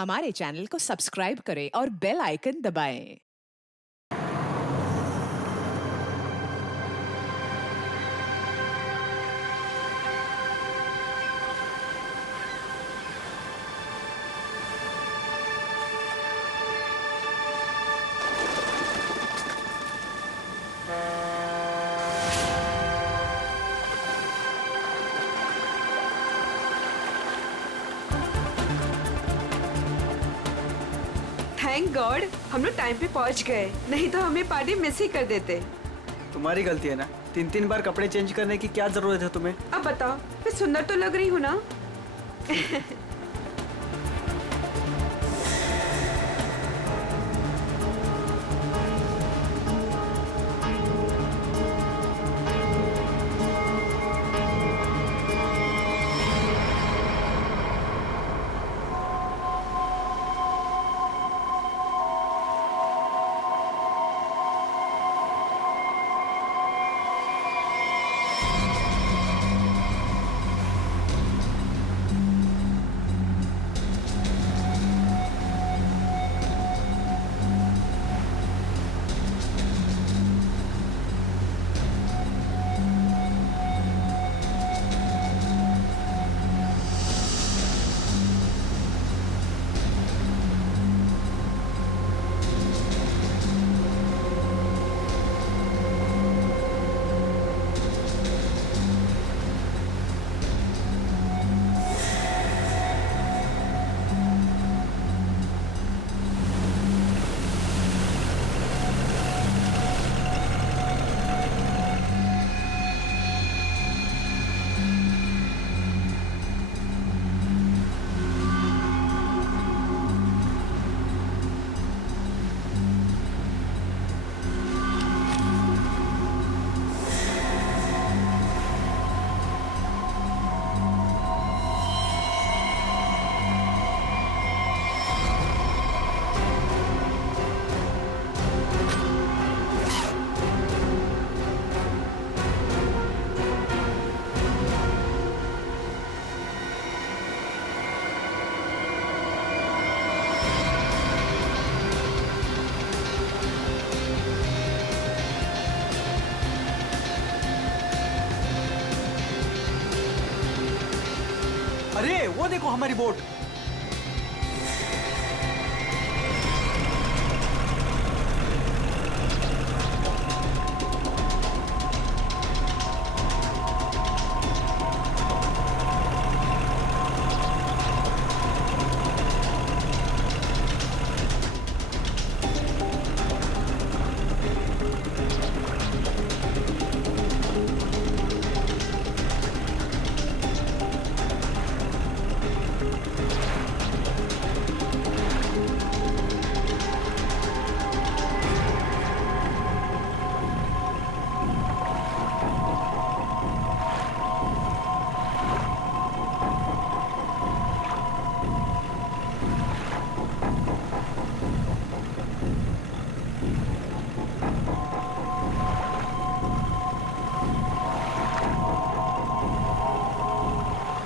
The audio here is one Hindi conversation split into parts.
हमारे चैनल को सब्सक्राइब करें और बेल आइकन दबाएं। थैंक गॉड हम लोग टाइम पे पहुंच गए, नहीं तो हमें पार्टी मिस ही कर देते। तुम्हारी गलती है ना, 3 बार कपड़े चेंज करने की क्या जरूरत है तुम्हें? अब बताओ, मैं सुंदर तो लग रही हूँ ना? अरे वो देखो हमारी बोट।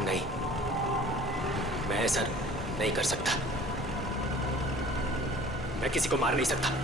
नहीं, मैं ऐसा नहीं कर सकता। मैं किसी को मार नहीं सकता।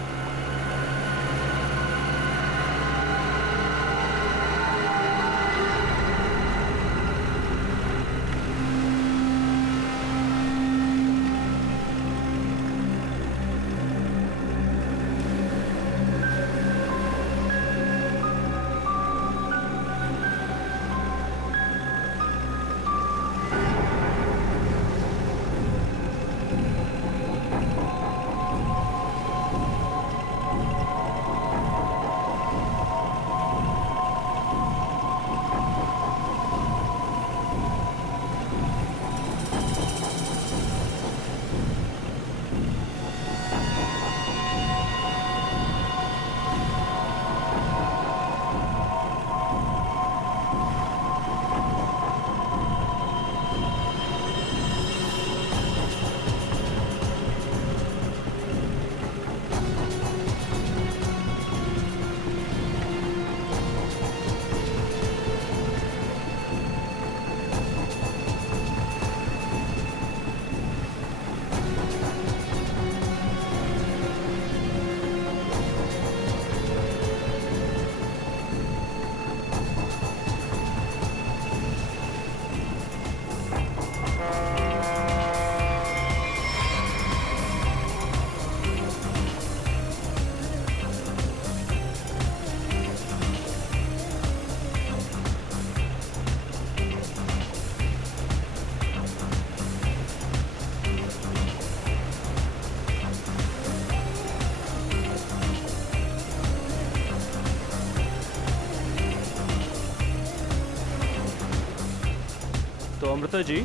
अमृता जी,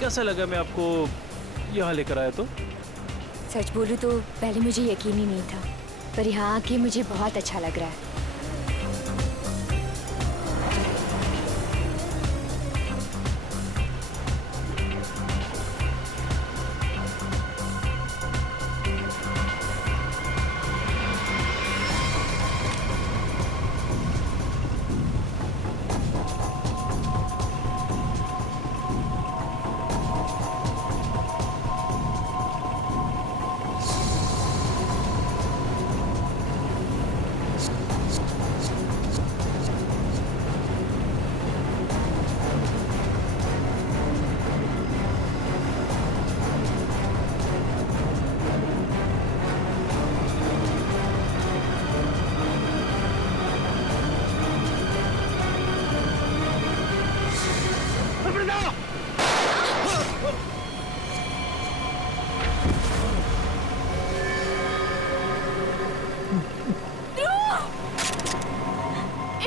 कैसा लगा मैं आपको यहाँ लेकर आया तो? सच बोलूं तो पहले मुझे यकीन ही नहीं था, पर यहाँ आके मुझे बहुत अच्छा लग रहा है।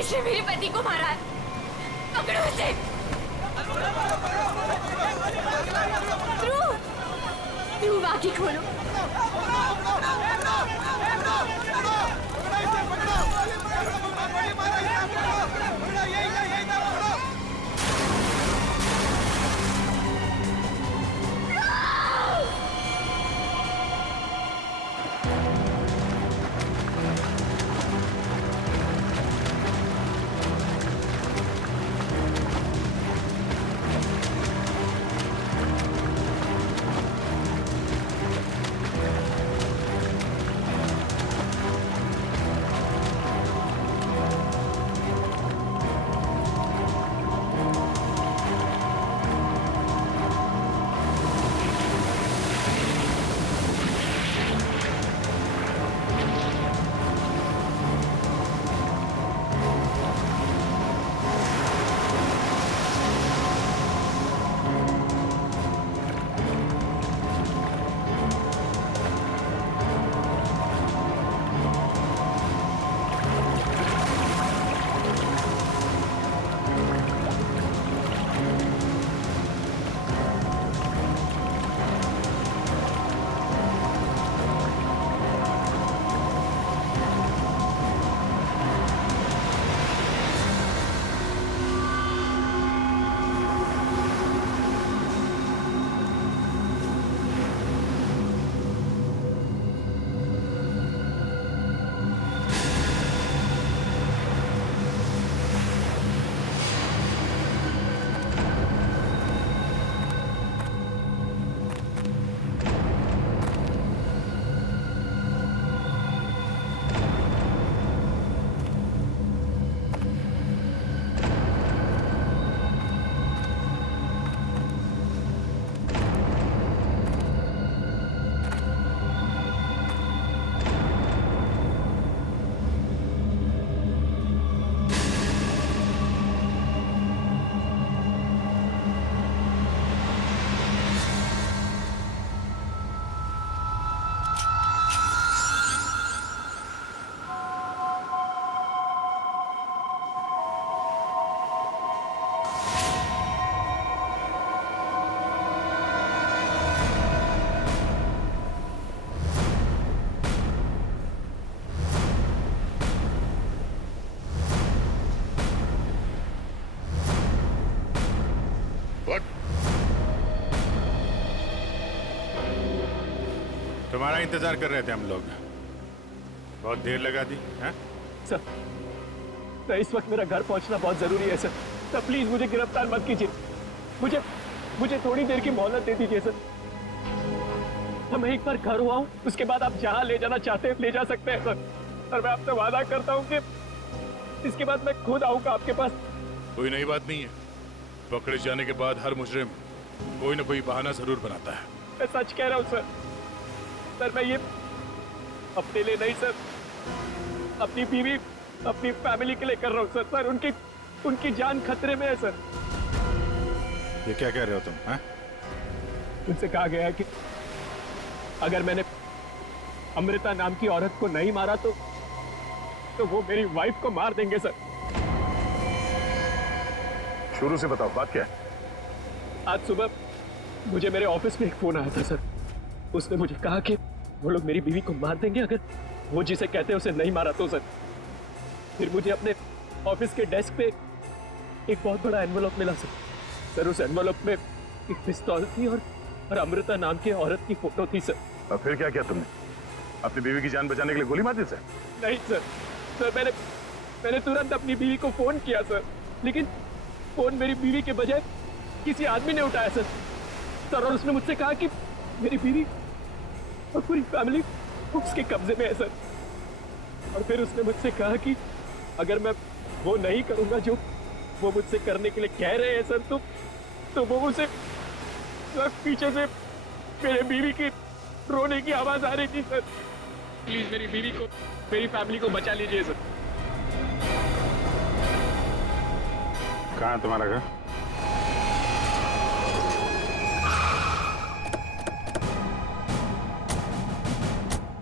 इसने मेरे पति को मारा है, पकड़ो इसे। ध्रुव, ध्रुव आंखें खोलो। तुम्हारा इंतजार कर रहे थे हम लोग। बहुत देर लगा दी है? सर, इस वक्त मेरा घर पहुंचना बहुत जरूरी है सर। सर प्लीज मुझे गिरफ्तार मत कीजिए। मुझे थोड़ी देर की मोहलत दे दीजिए सर। मैं एक बार घर हुआ हूँ, उसके बाद आप जहाँ ले जाना चाहते हैं ले जा सकते हैं सर। और मैं आपसे वादा करता हूँ कि इसके बाद मैं खुद आऊंगा आपके पास। कोई नई बात नहीं है। पकड़े जाने के बाद हर मुजरिम कोई ना कोई बहाना जरूर बनाता है। मैं सच कह रहा हूँ सर। सर मैं ये अपने लिए नहीं सर, अपनी बीवी अपनी फैमिली के लिए कर रहा हूँ सर। सर उनकी जान खतरे में है सर। ये क्या कह रहे हो तुम? हैं? उनसे कहा गया है कि अगर मैंने अमृता नाम की औरत को नहीं मारा तो वो मेरी वाइफ को मार देंगे सर। शुरू से बताओ बात क्या है? आज सुबह मुझे मेरे ऑफिस में एक फोन आया था सर। उसने मुझे कहा कि वो लोग मेरी बीवी को मार देंगे अगर वो जिसे कहते हैं उसे नहीं मारा तो सर। फिर मुझे अपने ऑफिस के डेस्क पे एक बहुत बड़ा एनवेलप मिला सर। सर उस एनवेलप में एक पिस्तौल थी और अमृता नाम की औरत की फोटो थी सर। और फिर क्या किया तुमने? अपनी बीवी की जान बचाने के लिए गोली मार दी सर? नहीं सर, सर मैंने तुरंत अपनी बीवी को फोन किया सर, लेकिन फोन मेरी बीवी के बजाय किसी आदमी ने उठाया सर। और उसने मुझसे कहा कि मेरी बीवी और पूरी फैमिली उसके कब्जे में है सर। और फिर उसने मुझसे कहा कि अगर मैं वो नहीं करूंगा जो वो मुझसे करने के लिए कह रहे हैं सर, तो वो उसे पीछे से मेरे बीवी की रोने की आवाज आ रही थी सर। प्लीज मेरी बीवी को, मेरी फैमिली को बचा लीजिए सर। कहाँ है तुम्हारा घर?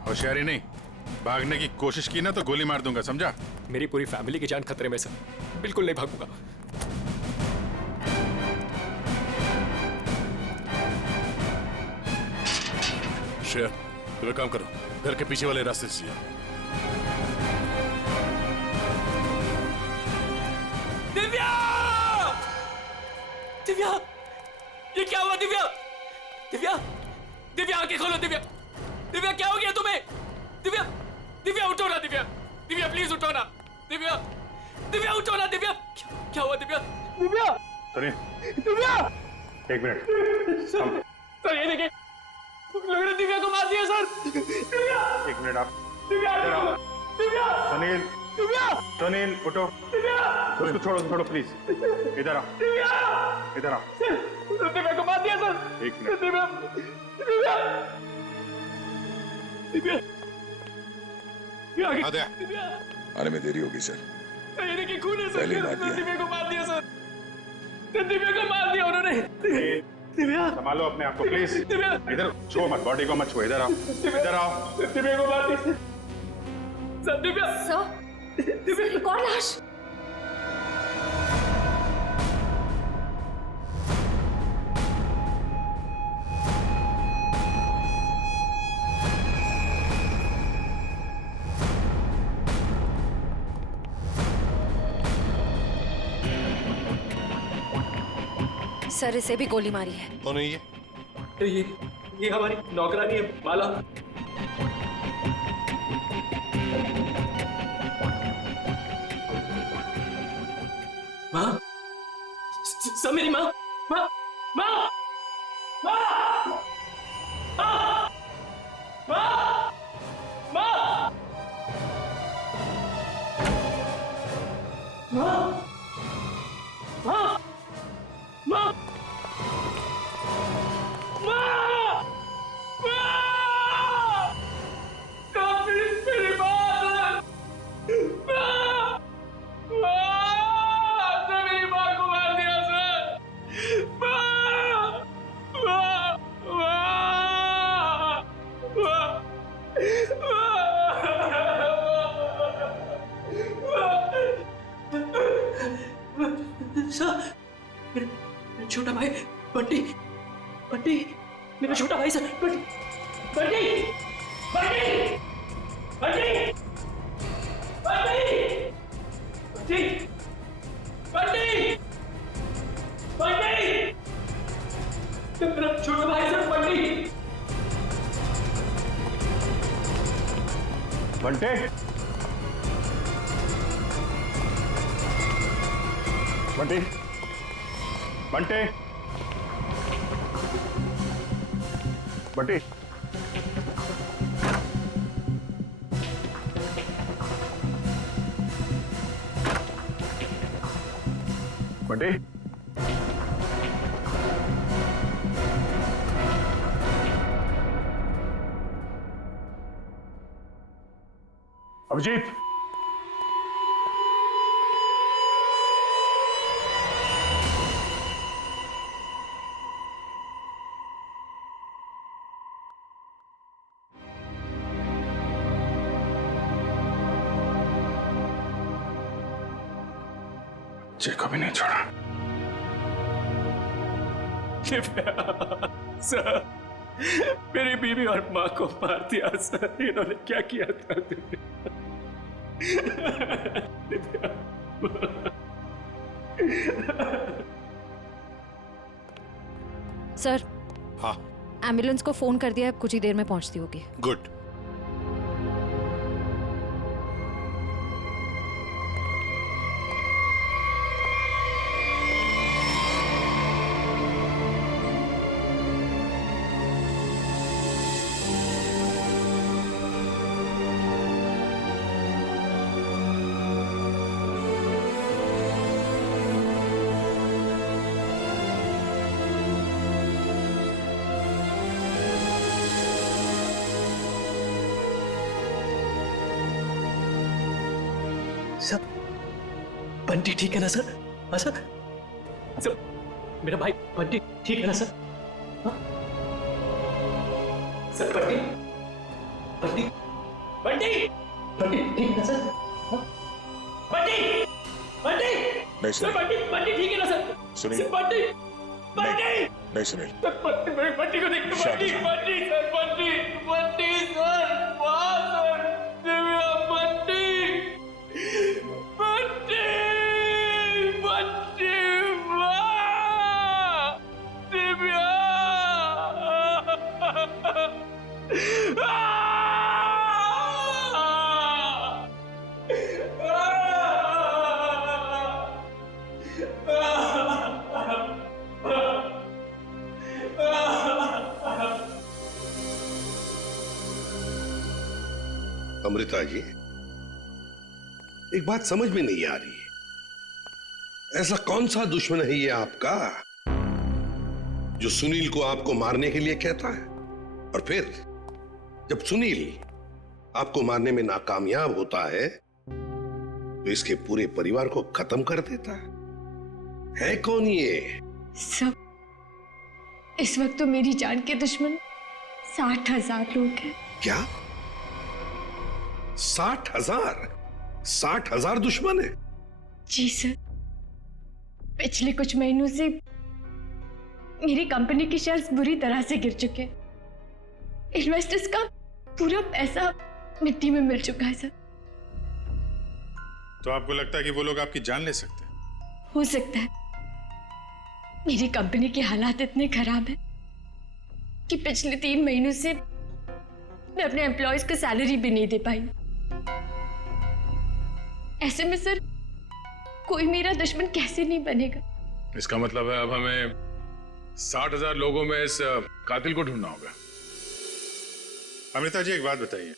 होशियारी नहीं, भागने की कोशिश की ना तो गोली मार दूंगा, समझा? मेरी पूरी फैमिली की जान खतरे में सर, बिल्कुल नहीं भागूंगा। शेर, तुम एक काम करो, घर के पीछे वाले रास्ते से जाओ। दिव्या! दिव्या! ये क्या हुआ दिव्या? दिव्या! दिव्या आंखें खोलो दिव्या! दिव्या क्या हो गया तुम्हें? दिव्या! दिव्या उठो ना दिव्या! दिव्या प्लीज उठो ना! दिव्या! दिव्या उठो ना दिव्या! क्या हुआ दिव्या? दिव्या! सुनिए, दिव्या! एक मिनट। सर ये देखिए, लोगों ने दिव्या को मार दिया सर। दिव्या! एक मिनट आप। दिव्या! दिव्या! सुनील, दिव्या! सुनील उठो। दिव्या! उसको छोड़ो प्लीज। इधर आओ, दिव्या! इधर आओ। दिव्या को मार दिया सर। एक मिनट। दिव्या! दिव्या! दिव्या! आ गया। दिव्या! आने में देरी होगी सर। ये देखिए खून है सर। पहले ही मार दिया। दिव्या को मार दिया सर। दिव्या को मार दिया उन्होंने। दिव्या! संभालो अपने आप को प्लीज। दिव्या! इधर छुओ मत, बॉडी को मत छुओ। इधर आओ, इधर आओ। दिव्या को मार दिया सर। दिव्या! सर, एक और लाश। सर इसे भी गोली मारी है। कौन है ये? ये हमारी नौकरानी है माला। माँ, सब मेरी माँ, माँ, माँ, माँ, माँ, माँ, माँ, माँ, माँ, माँ, छोटा भाई बंटी, बंटी, मेरा छोटा भाई सर, बंटी, बंटी, बंटी, बंटी, बंटी, बंटी, बंटी, बंटी, मेरा छोटा भाई सर, बंटी, बंटे, बंटी, बंटे, बंटी, बंटी, अभिजीत, जय को भी नहीं छोड़ा। सर, मेरी बीवी और माँ को मार दिया सर। इन्होंने क्या किया था? दिव्या। सर, हाँ एम्बुलेंस को फोन कर दिया, कुछ ही देर में पहुंचती होगी। गुड। सर, बंटी ठीक है ना सर? हाँ सर, सर मेरा भाई बंटी ठीक है ना सर? हाँ? सर बंटी बंटी बंटी बंटी ठीक है ना सर? हाँ? बंटी बंटी नहीं सर, सुनील, बंटी बंटी ठीक है ना सर? सुनील। सर बंटी बंटी नहीं सुनील, बंटी को देखो, बंटी बंटी सर, बंटी बंटी सर, वाह सर, दिव्या बंटी बंटी बंटी, वाह दिव्या। अमृता जी, एक बात समझ में नहीं आ रही है, ऐसा कौन सा दुश्मन है ये आपका जो सुनील को आपको मारने के लिए कहता है, और फिर जब सुनील आपको मारने में नाकामयाब होता है तो इसके पूरे परिवार को खत्म कर देता है कौन ये? सब, इस वक्त तो मेरी जान के दुश्मन 60,000 लोग हैं। क्या 60,000? 60,000 दुश्मन है? जी सर, पिछले कुछ महीनों से मेरी कंपनी के शेयर्स बुरी तरह से गिर चुके हैं। इन्वेस्टर्स का पूरा पैसा मिट्टी में मिल चुका है सर। तो आपको लगता है कि वो लोग आपकी जान ले सकते हैं? हो सकता है। मेरी कंपनी के हालात इतने खराब हैं कि पिछले 3 महीनों से मैं अपने एम्प्लॉयज को सैलरी भी नहीं दे पाई। ऐसे में सर कोई मेरा दुश्मन कैसे नहीं बनेगा? इसका मतलब है अब हमें 60,000 लोगों में इस कातिल को ढूंढना होगा। अमृता जी, एक बात बताइए,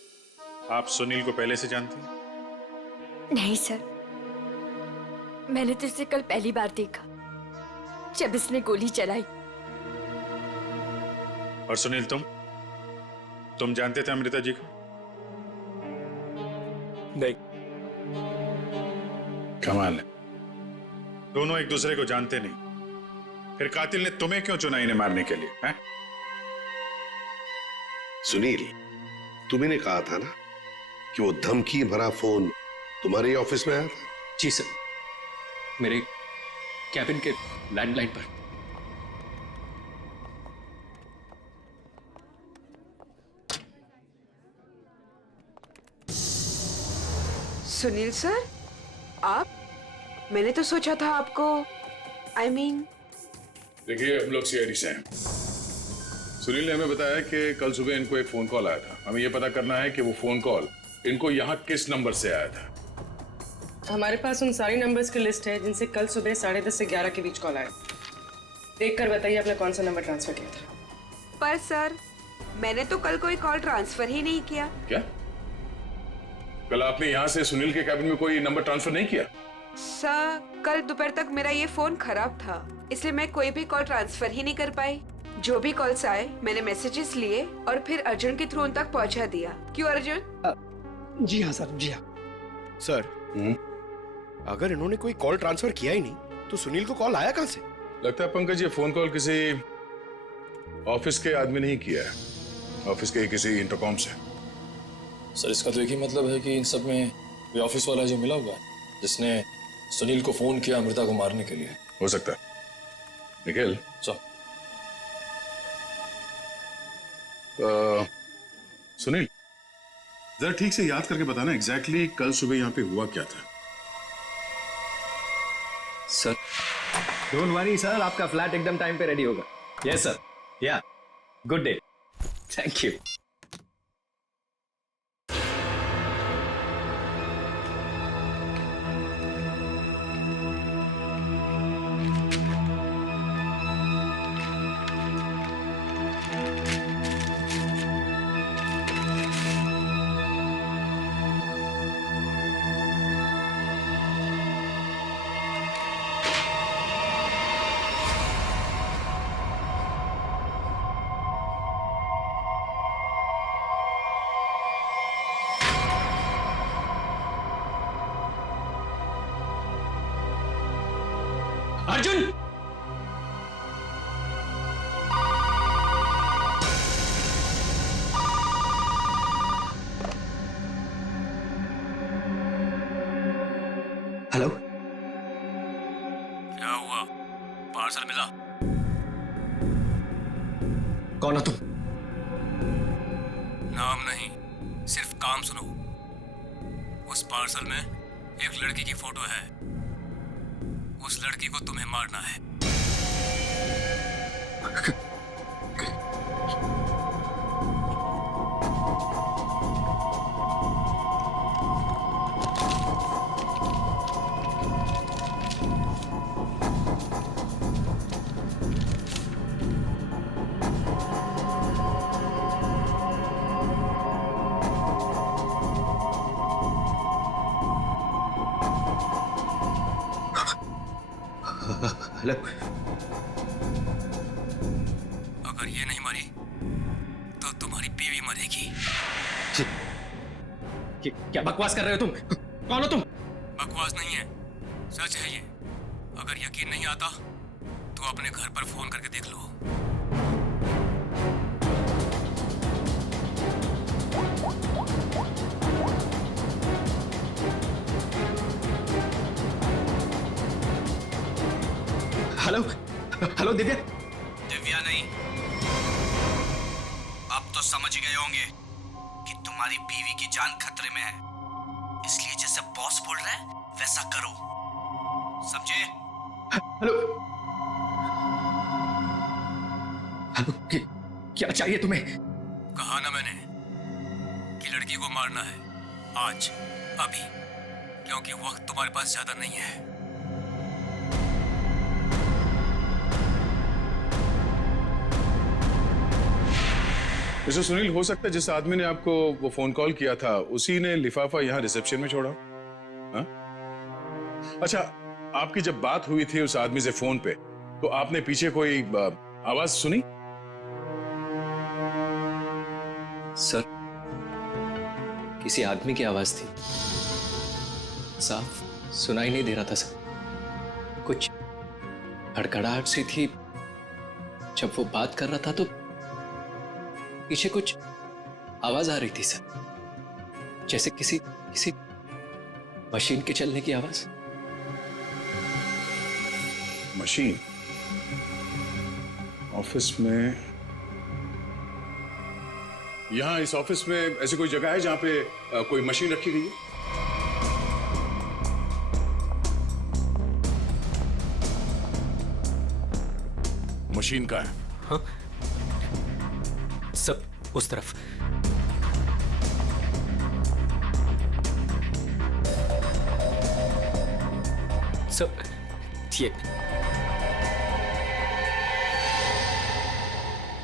आप सुनील को पहले से जानती हैं? नहीं सर, मैंने तो इसे कल पहली बार देखा जब इसने गोली चलाई। और सुनील, तुम जानते थे अमृता जी को? नहीं। कमाल है, दोनों एक दूसरे को जानते नहीं, फिर कातिल ने तुम्हें क्यों चुना इन्हें मारने के लिए? हैं? सुनील, तुम्ही कहा था ना कि वो धमकी भरा फोन तुम्हारे ऑफिस में आया था? जी सर, मेरे कैबिन के लैंडलाइन पर। सुनील सर, आप? मैंने तो सोचा था आपको देखिए, हम लोग सीआईडी से हैं। सुनील ने हमें बताया कि कल सुबह इनको एक फोन कॉल आया था। हमें यह पता करना है कि वो फोन कॉल इनको यहाँ किस नंबर से आया था। हमारे पास उन सारी नंबर्स की लिस्ट है जिनसे कल सुबह 10:30 से 11 के बीच कॉल आया। देखकर बताइए आपने कौन सा नंबर ट्रांसफर किया था। पर सर, मैंने तो कल कोई कॉल ट्रांसफर ही नहीं किया। क्या? कल आपने यहाँ से सुनील के कैबिन में कोई नंबर ट्रांसफर नहीं किया? सर, कल दोपहर तक मेरा ये फोन खराब था, इसलिए मैं कोई भी कॉल ट्रांसफर ही नहीं कर पाई। जो भी कॉल्स आए मैंने मैसेजेस लिए और फिर अर्जुन के थ्रू उन तक पहुंचा दिया। क्यों अर्जुन? जी हाँ सर, जी हाँ सर। अगर इन्होंने कोई कॉल ट्रांसफर किया ही नहीं तो सुनील को कॉल आया कहां से? लगता है पंकज, ये फोन कॉल किसी ऑफिस के आदमी ने ही किया है, ऑफिस के किसी इंटरकॉम से। सर, इसका तो एक ही मतलब है कि इन सब में वो ऑफिस वाला जो मिला हुआ है जिसने सुनील को फोन किया अमृता को मारने के लिए। हो सकता है। निखिल, सुनील, जरा ठीक से याद करके बताना एग्जैक्टली कल सुबह यहाँ पे हुआ क्या था। सर डोंट वरी सर, आपका फ्लैट एकदम टाइम पे रेडी होगा। यस सर, या good day, thank you. Arjun, hello, क्या हुआ? पार्सल मिला? कौन हो तुम? नाम नहीं, सिर्फ काम सुनो। उस पार्सल में एक लड़की की फोटो है। उस लड़की को तुम्हें मारना है। हेलो, अगर ये नहीं मरी तो तुम्हारी बीवी मरेगी। क्या बकवास कर रहे हो तुम? कौन हो तुम? बकवास नहीं है, सच है ये। अगर यकीन नहीं आता तो अपने घर पर फोन करके देख लो। Hello, hello Divya. दिव्या नहीं, अब तो समझ गए होंगे कि तुम्हारी बीवी की जान खतरे में है, इसलिए जैसे बॉस बोल रहा है वैसा करो, समझे? हेलो, हेलो, क्या चाहिए तुम्हें? कहा ना मैंने कि लड़की को मारना है, आज, अभी, क्योंकि वक्त तुम्हारे पास ज्यादा नहीं है। मिस्टर सुनील, हो सकता है जिस आदमी ने आपको वो फोन कॉल किया था उसी ने लिफाफा यहाँ रिसेप्शन में छोड़ा। हा? अच्छा, आपकी जब बात हुई थी उस आदमी से फोन पे, तो आपने पीछे कोई आवाज सुनी? सर, किसी आदमी की आवाज थी, साफ सुनाई नहीं दे रहा था सर। कुछ हड़कड़ाहट सी थी। जब वो बात कर रहा था तो पीछे कुछ आवाज आ रही थी सर, जैसे किसी मशीन के चलने की आवाज। मशीन? ऑफिस में? यहां इस ऑफिस में ऐसी कोई जगह है जहां पे कोई मशीन रखी गई है? मशीन का है? हाँ? सब उस तरफ। सब ये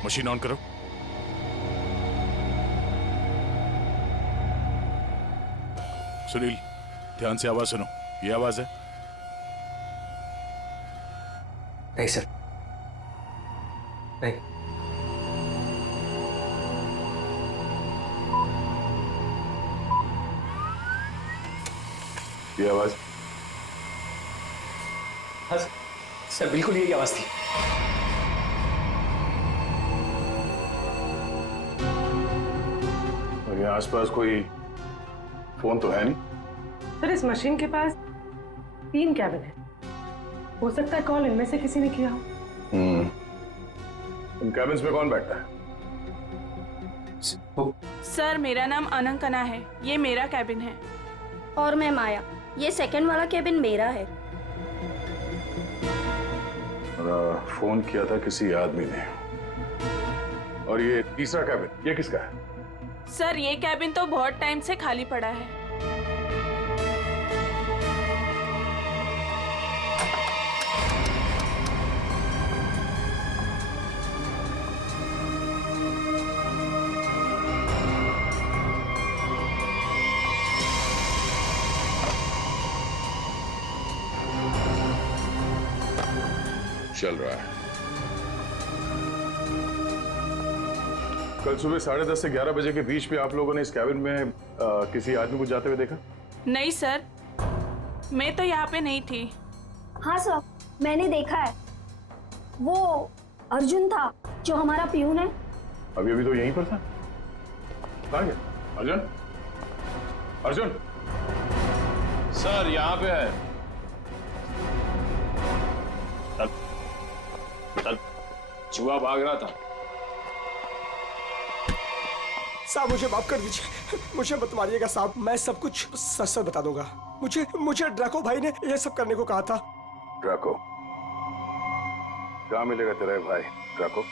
मशीन ऑन करो। सुनील, ध्यान से आवाज सुनो। ये आवाज है? नहीं सर, नहीं। ये आवाज? हाँ सर, बिल्कुल यही आवाज थी। और यहाँ आसपास कोई फोन तो है नहीं? सर, इस मशीन के पास 3 कैबिन है, हो सकता है कॉल इनमें से किसी ने किया हो। इन कैबिन्स में कौन बैठता है? सर मेरा नाम अनंकना है, ये मेरा कैबिन है। और मैं माया, ये सेकंड वाला कैबिन मेरा है। फोन किया था किसी आदमी ने। और ये तीसरा कैबिन ये किसका है? सर ये कैबिन तो बहुत टाइम से खाली पड़ा है। चल रहा है। कल सुबह 10:30 से 11 बजे के बीच में आप लोगों ने इस कैबिन में किसी आदमी को जाते हुए देखा? नहीं सर, मैं तो यहाँ पे नहीं थी। हाँ सर, मैंने देखा है। वो अर्जुन था जो हमारा प्यून है। अभी अभी तो यहीं पर था। कहाँ गया अर्जुन? अर्जुन सर यहाँ पे है। चूहा भाग रहा था। साहब मुझे माफ कर दीजिए, मुझे मत मारिएगा साहब, मैं सब कुछ सच सच बता दूंगा। मुझे ड्रैको भाई ने ये सब करने को कहा था। ड्रैको? कहाँ मिलेगा तेरा भाई ड्रैको?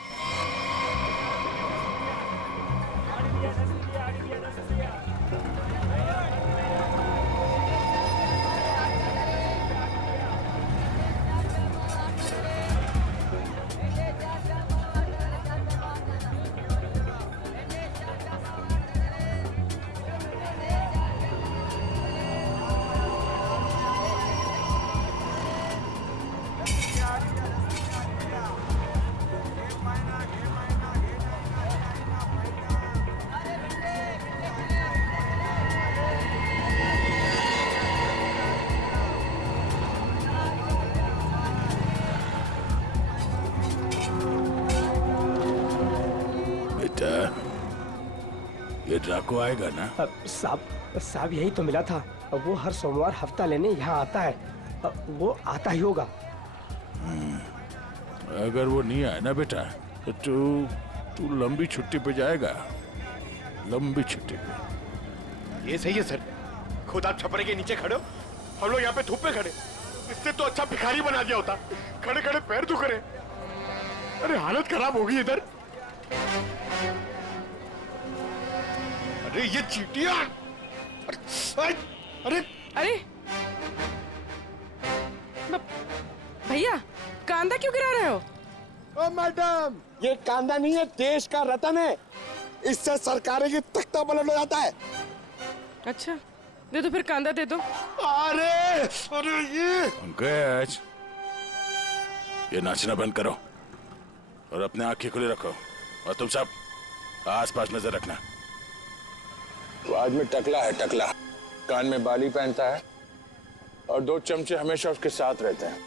ये ड्रैको आएगा ना? साहब यही तो मिला था। वो हर सोमवार हफ्ता लेने यहाँ आता है। वो आता ही होगा। अगर वो नहीं आया ना बेटा तो तू लंबी छुट्टी पे जाएगा। लंबी छुट्टी पे। ये सही है सर। खुद आप छपरे के नीचे खड़े हो, हम लोग यहाँ पे धूप में खड़े। इससे तो अच्छा भिखारी बना दिया होता। खड़े खड़े पैर दुख रहे। अरे हालत खराब होगी इधर। अरे ये चींटियां! अरे भैया कांदा क्यों गिरा रहे हो? ओ मैडम, ये कांदा नहीं है, देश का रतन है। इससे सरकारें की तख्ता पलट हो जाता है। अच्छा दे दो फिर, कांदा दे दो। अरे ये पंकज, ये नाचना बंद करो और अपने आंखें खुली रखो। और तुम सब आसपास नजर रखना। तो आज में टकला है, टकला कान में बाली पहनता है और 2 चमचे हमेशा उसके साथ रहते हैं।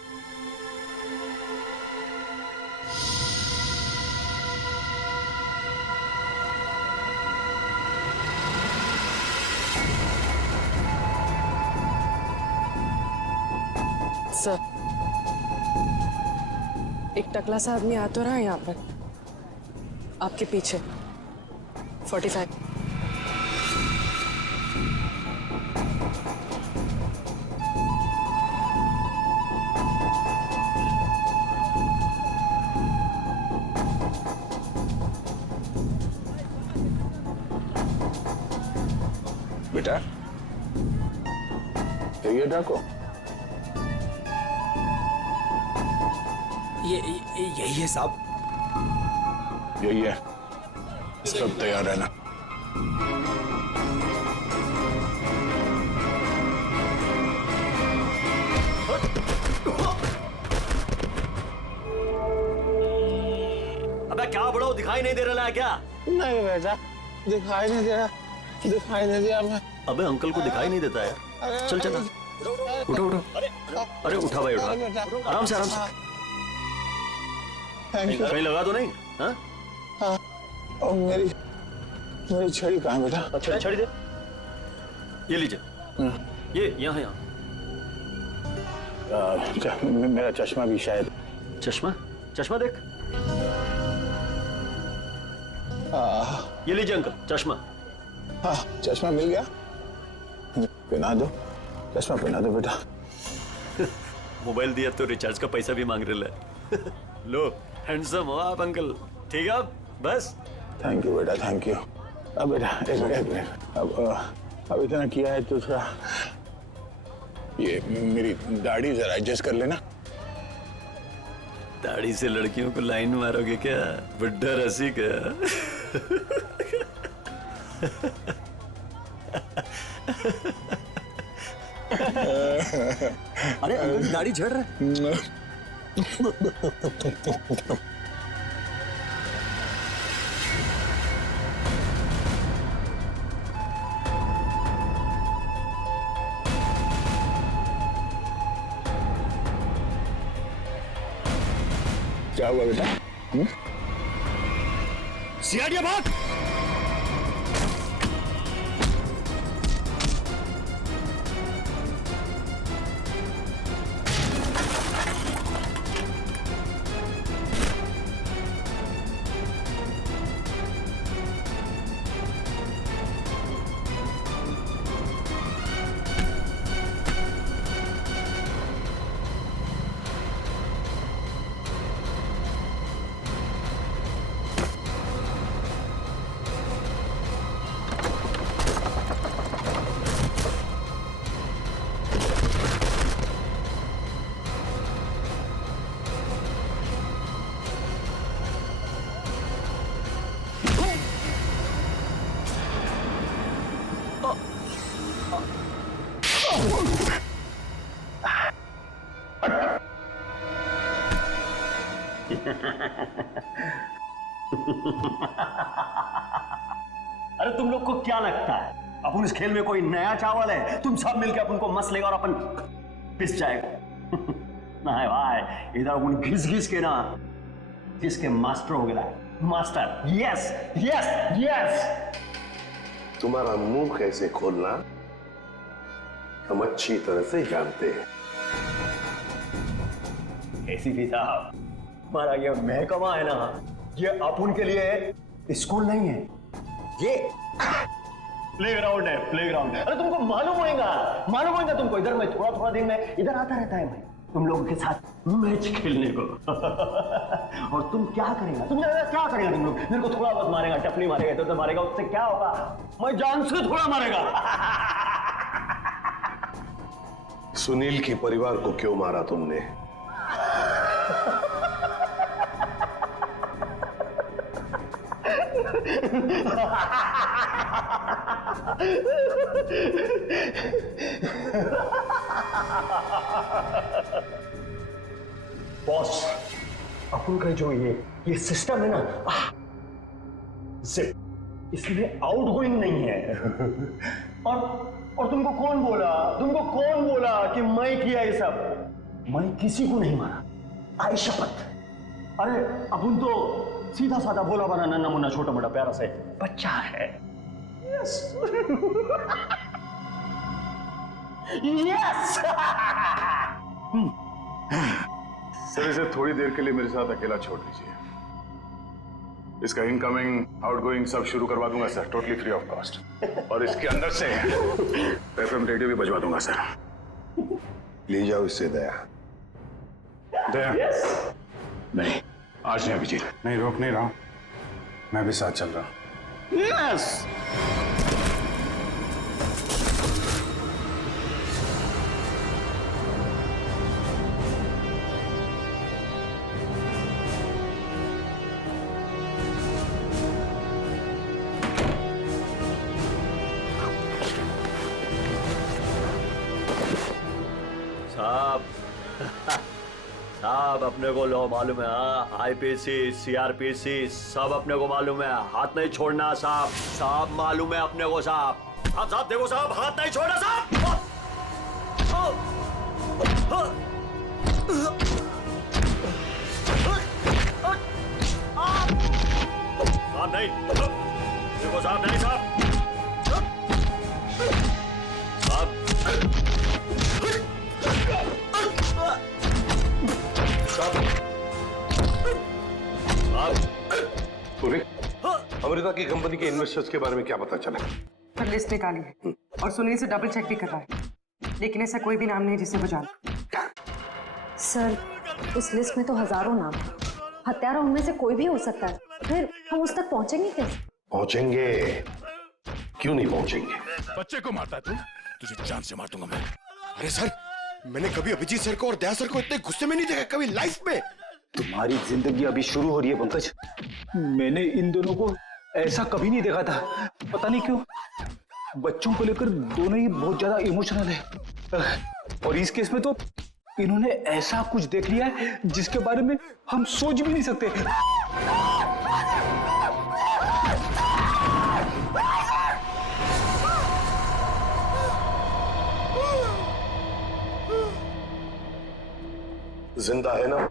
सर एक टकला सा आदमी आ तो रहा है यहाँ पर, आपके पीछे 45। बेटा ये डाको यही है साहब। यही है, सब तैयार रहना। अबे क्या बड़ो, दिखाई नहीं दे रहा है क्या? नहीं बेटा, दिखाई नहीं दे रहा, दिखाई नहीं दिया मैं। अबे अंकल को दिखाई नहीं देता यार। चल चल उठो उठो। अरे उठा भाई उठा, आराम से आराम से। कहीं लगा तो नहीं? हाँ और मेरी छड़ी कहाँ बेटा? अच्छा छड़ी दे, ये लीजिए। ये यहाँ यहाँ। मेरा चश्मा भी शायद। चश्मा? चश्मा देख। ये लीजिए अंकल चश्मा। हाँ, चश्मा मिल गया? पहना दो, चश्मा पहना दो बेटा। मोबाइल दिया तो रिचार्ज का पैसा भी मांग रहे है। लो, हैंडसम हो आप अंकल। ठीक है अब बस। थैंक यू बेटा, थैंक यू। अब बेटा एक मिनट, अब इतना किया है तो थोड़ा ये मेरी दाढ़ी जरा एडजस्ट कर लेना। दाढ़ी से लड़कियों को लाइन मारोगे क्या? बुड्ढा रसी क्या? अरे अंकल दाढ़ी झड़ रहा है। क्या हुआ बेटा? सियाड़िया भाग। अरे तुम लोग को क्या लगता है अपन इस खेल में कोई नया चावल है? तुम सब मिलकर अपन को मस लेगा और अपन पिस जाएगा। नहीं भाई, इधर अपन घिस घिस के ना जिसके मास्टर हो गया। Master, yes yes yes. तुम्हारा मुंह कैसे खोलना हम अच्छी तरह से जानते हैं। एसीपी साहब, हमारा ये महकमा है ना, ये अपन के लिए स्कूल नहीं है, ये प्लेग्राउंड है, प्लेग्राउंड। अरे तुमको मालूम होगा तुमको। इधर मैं थोड़ा थोड़ा दिन में इधर आता रहता है मैं तुम लोगों के साथ मैच खेलने को। और तुम क्या करेगा? तुम क्या करेगा? तुम लोग मेरे को थोड़ा बहुत मारेगा, टपली मारेगा, इधर उधर मारेगा, उससे क्या होगा? मैं जान से थोड़ा मारेगा। सुनील के परिवार को क्यों मारा तुमने? बॉस, अपन का जो ये सिस्टम है ना, इसमें आउटगोइंग नहीं है। और तुमको कौन बोला कि मैं किया ये सब? मैं किसी को नहीं मारा, आई शपथ। अरे अपन तो सीधा साधा भोला बना नन्ना मुन्ना छोटा मोटा प्यारा से बच्चा है। Yes yes. सर, इसे थोड़ी देर के लिए मेरे साथ अकेला छोड़ दीजिए। इसका इनकमिंग आउटगोइंग सब शुरू करवा दूंगा sir, totally free of cost. और इसके अंदर से एफएम रेडियो भी बजवा दूंगा सर। ले जाओ इससे दया। दया? नहीं, आज नहीं अभिजीत, नहीं रोक नहीं रहा हूं, मैं भी साथ चल रहा हूं। यस। साहब अपने को लो मालूम है, आईपीसी सीआरपीसी सब अपने को मालूम है, हाथ नहीं छोड़ना साहब। साहब मालूम है अपने को साहब। साहब देखो साहब, हाथ नहीं छोड़ना साहब। साहब नहीं, देखो साहब नहीं साहब। अमृता अर्चना की कंपनी के इन्वेस्टर्स के बारे में क्या पता चला? पर लिस्ट निकाली है और सुनील से डबल चेक भी कर रहा है, लेकिन ऐसा कोई भी नाम नहीं जिसे वो जाने। सर, उस लिस्ट में तो हजारों नाम हैं। हत्यारा उनमें से कोई भी हो सकता है। फिर हम उस तक पहुंचेंगे कैसे? पहुंचेंगे, क्यों नहीं पहुंचेंगे? बच्चे को मारता तू, तुझे जान से मार दूंगा मैं। अरे सर, मैंने कभी अभिजीत सर को और दया सर को इतने गुस्से में नहीं देखा कभी लाइफ में। तुम्हारी जिंदगी अभी शुरू हो रही है पंकज। मैंने इन दोनों को ऐसा कभी नहीं देखा था। पता नहीं क्यों बच्चों को लेकर दोनों ही बहुत ज्यादा इमोशनल है, और इस केस में तो इन्होंने ऐसा कुछ देख लिया है जिसके बारे में हम सोच भी नहीं सकते। जिंदा है ना?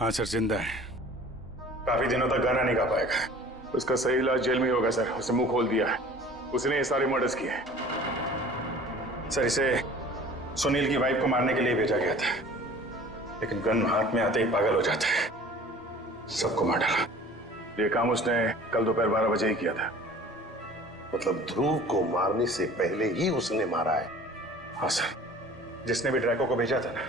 हाँ सर, जिंदा है। काफी दिनों तक गाना नहीं गा पाएगा। उसका सही इलाज जेल में ही होगा सर। उसे मुंह खोल दिया है। उसने ये सारे मर्डर्स किए हैं सर। इसे सुनील की वाइफ को मारने के लिए भेजा गया था, लेकिन गन हाथ में आते ही पागल हो जाता है, सबको मार डाला। ये काम उसने कल दोपहर 12 बजे ही किया था। मतलब ध्रुव को मारने से पहले ही उसने मारा है? हाँ सर। जिसने भी ड्रैको को भेजा था ना,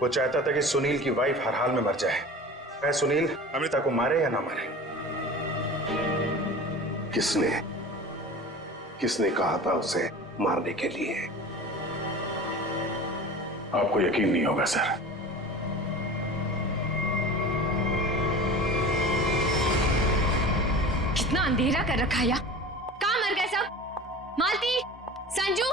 वो चाहता था कि सुनील की वाइफ हर हाल में मर जाए, चाहे सुनील अमृता को मारे या ना मारे। किसने कहा था उसे मारने के लिए? आपको यकीन नहीं होगा सर। कितना अंधेरा कर रखा है। कहाँ मर गए सब? मालती, संजू,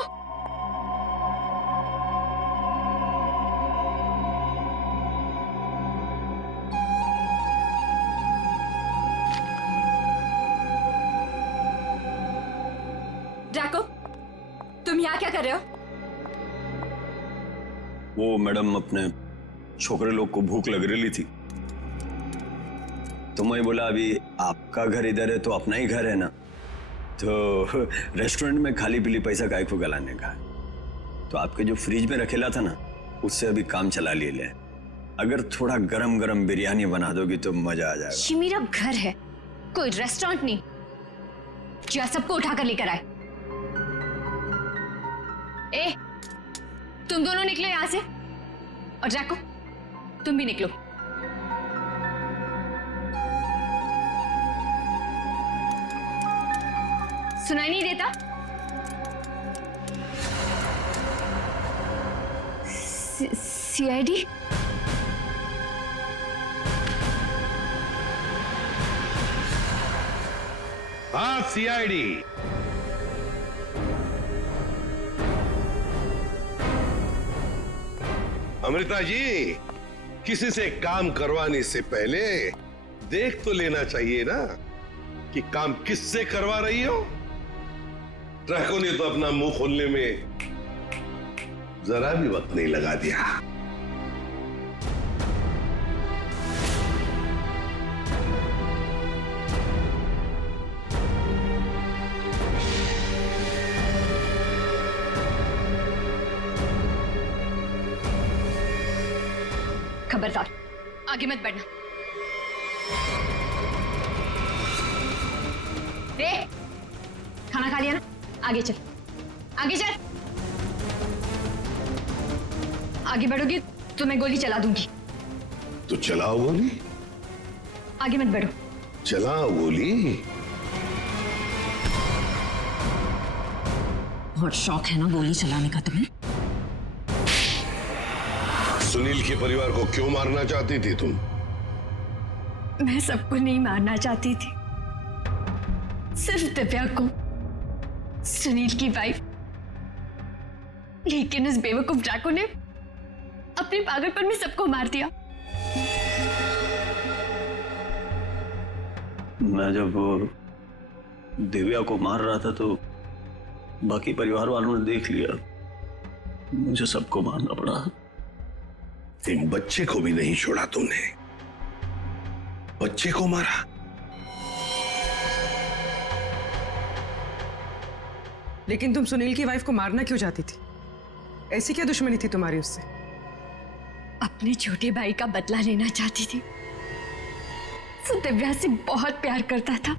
ड्रैको, तुम यहाँ क्या कर रहे हो? वो मैडम, अपने छोकरे लोग को भूख लग रही थी, तो मैं बोला अभी आपका घर इधर है तो अपना ही घर है ना, तो रेस्टोरेंट में खाली पीली पैसा काय को गलाने का, तो आपके जो फ्रिज में रखेला था ना, उससे अभी काम चला ले। अगर थोड़ा गरम गरम बिरयानी बना दोगी तो मजा आ जाएगा। ये मेरा घर है, कोई रेस्टोरेंट नहीं जो सबको उठाकर लेकर आए। ए, तुम दोनों निकलो यहां से, और ड्रैको तुम भी निकलो। सुनाई नहीं देता? सीआईडी? हाँ, सीआईडी। अमृता जी, किसी से काम करवाने से पहले देख तो लेना चाहिए ना कि काम किससे करवा रही हो। ड्रैको ने तो अपना मुंह खोलने में जरा भी वक्त नहीं लगा दिया। खबरदार, आगे मत बढ़ना। खाना खा लिया ना? आगे चल, आगे चल। आगे बढ़ोगी तो मैं गोली चला दूंगी। तो चलाओ गोली। आगे मत बढ़ो। चलाओ गोली। बहुत शौक है ना गोली चलाने का तुम्हें? सुनील के परिवार को क्यों मारना चाहती थी तुम? मैं सबको नहीं मारना चाहती थी, सिर्फ दिव्या को, सुनील की वाइफ। लेकिन इस बेवकूफ ड्रैको ने अपने पागलपन में सबको मार दिया। मैं जब दिव्या को मार रहा था तो बाकी परिवार वालों ने देख लिया, मुझे सबको मारना पड़ा। एक बच्चे को भी नहीं छोड़ा तुमने, बच्चे को मारा। लेकिन तुम सुनील की वाइफ को मारना क्यों चाहती थी? ऐसी क्या दुश्मनी थी तुम्हारी उससे? अपने छोटे भाई का बदला लेना चाहती थी। वो दिव्या से बहुत प्यार करता था,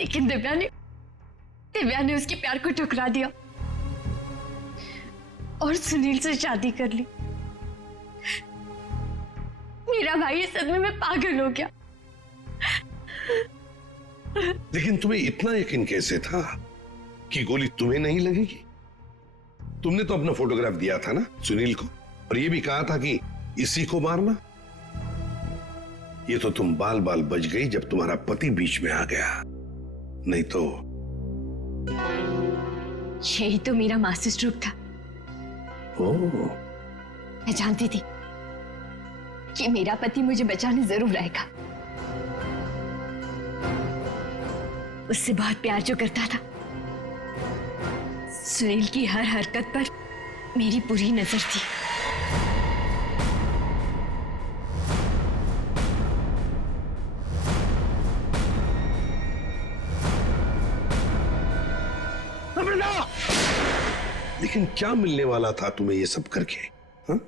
लेकिन दिव्या ने उसके प्यार को ठुकरा दिया और सुनील से शादी कर ली। मेरा भाई इस सदमे में पागल हो गया। लेकिन तुम्हें इतना यकीन कैसे था कि गोली तुम्हें नहीं लगेगी? तुमने तो अपना फोटोग्राफ दिया था ना सुनील को, और ये भी कहा था कि इसी को मारना। ये तो तुम बाल बाल बच गई जब तुम्हारा पति बीच में आ गया, नहीं तो। यही तो मेरा मास्टर स्ट्रोक था। मैं जानती थी कि मेरा पति मुझे बचाने जरूर आएगा। उससे बहुत प्यार जो करता था, सुनील की हर हरकत पर मेरी पूरी नजर थी। लेकिन क्या मिलने वाला था तुम्हें ये सब करके? हा?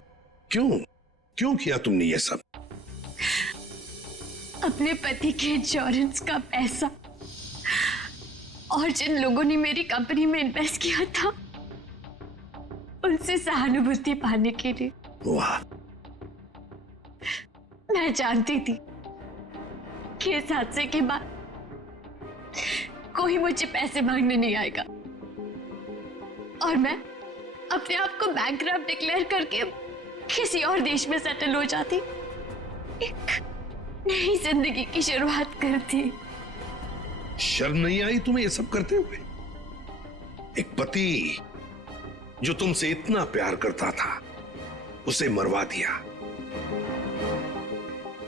क्यों किया तुमने ये सब? अपने पति के इंश्योरेंस का पैसा और जिन लोगों ने मेरी कंपनी में इन्वेस्ट किया था, उनसे सहानुभूति पाने के लिए। वाह! मैं जानती थी कि इस हादसे के बाद कोई मुझे पैसे मांगने नहीं आएगा और मैं अपने आप को बैंकरप्ट डिक्लेयर करके किसी और देश में सेटल हो जाती, एक नई जिंदगी की शुरुआत करती। शर्म नहीं आई तुम्हें ये सब करते हुए? एक पति जो तुमसे इतना प्यार करता था, उसे मरवा दिया।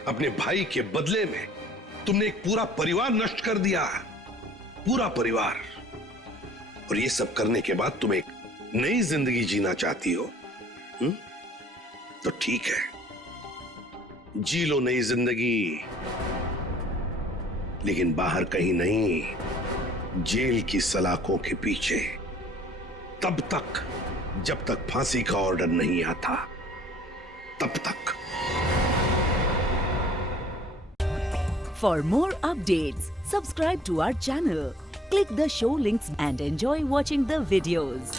अपने भाई के बदले में तुमने एक पूरा परिवार नष्ट कर दिया, पूरा परिवार। और ये सब करने के बाद तुम एक नई जिंदगी जीना चाहती हो? तो ठीक है, जी लो नई जिंदगी, लेकिन बाहर कहीं नहीं, जेल की सलाखों के पीछे, तब तक जब तक फांसी का ऑर्डर नहीं आता, तब तक। For more updates, subscribe to our channel, click the show links and enjoy watching the videos.